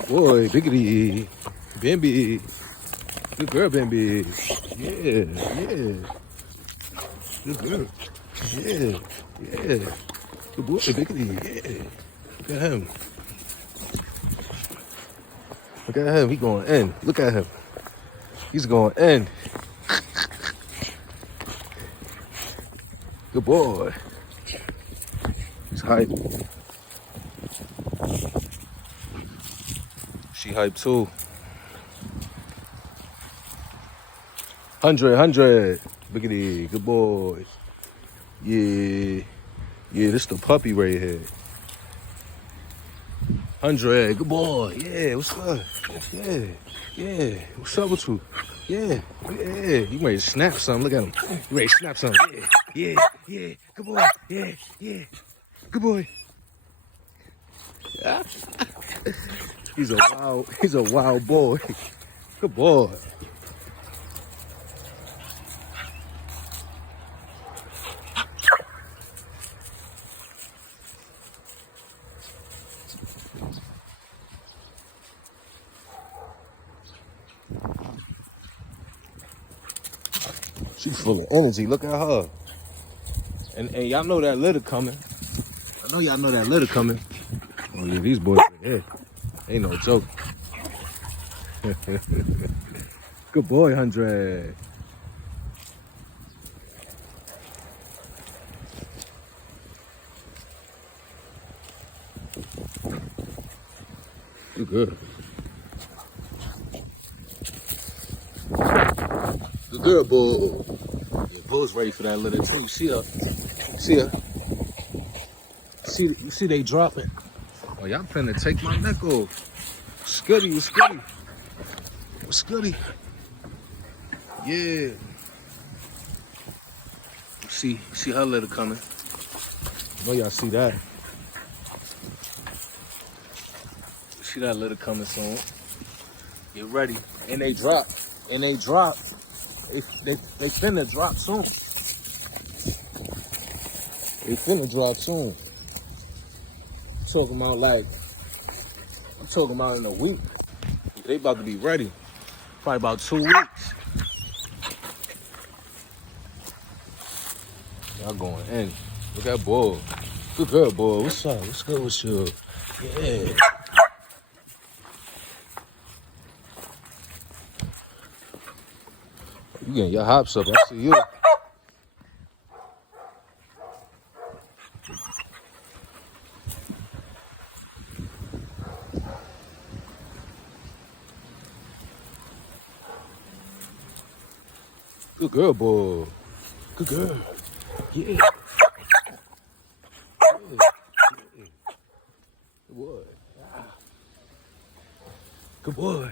Good boy, Biggity. Bambi. Good girl, Bambi. Yeah, yeah. Good girl. Yeah, yeah. Good boy, Biggity. Yeah. Look at him. Look at him. He going in. Look at him. He's going in. Good boy. He's hype. She hype too. 100. Biggity. Good boy. Yeah. Yeah, this the puppy right here. 100. Good boy. Yeah, what's good? Yeah. Yeah. What's up with you? Yeah. Yeah. You ready to snap something? Look at him. You ready to snap something? Yeah. Yeah. Yeah. Good boy. Yeah. Yeah. Good boy. He's a wild boy. Good boy. She's full of energy. Look at her. And y'all know that litter coming. I know y'all know that litter coming. Oh yeah, these boys are here. Ain't no joke. Good boy, 100. You good. Good girl, boy. Yeah, Bull's ready for that litter too. See her. See her. You see they dropping. Oh, y'all finna take my neck off. Scuddy, what's Scuddy? What's Scuddy? Yeah. See her litter coming. I know y'all see that. See that litter coming soon. Get ready. And they drop. And they drop. They finna drop soon. They finna drop soon. I'm talking about in a week. They about to be ready. Probably about 2 weeks. Y'all going in. Look at boy. Good girl, boy. What's up? What's good with you? Yeah. You getting your hops up. I see you. Good girl, boy. Good girl. Yeah. Good boy. Good boy.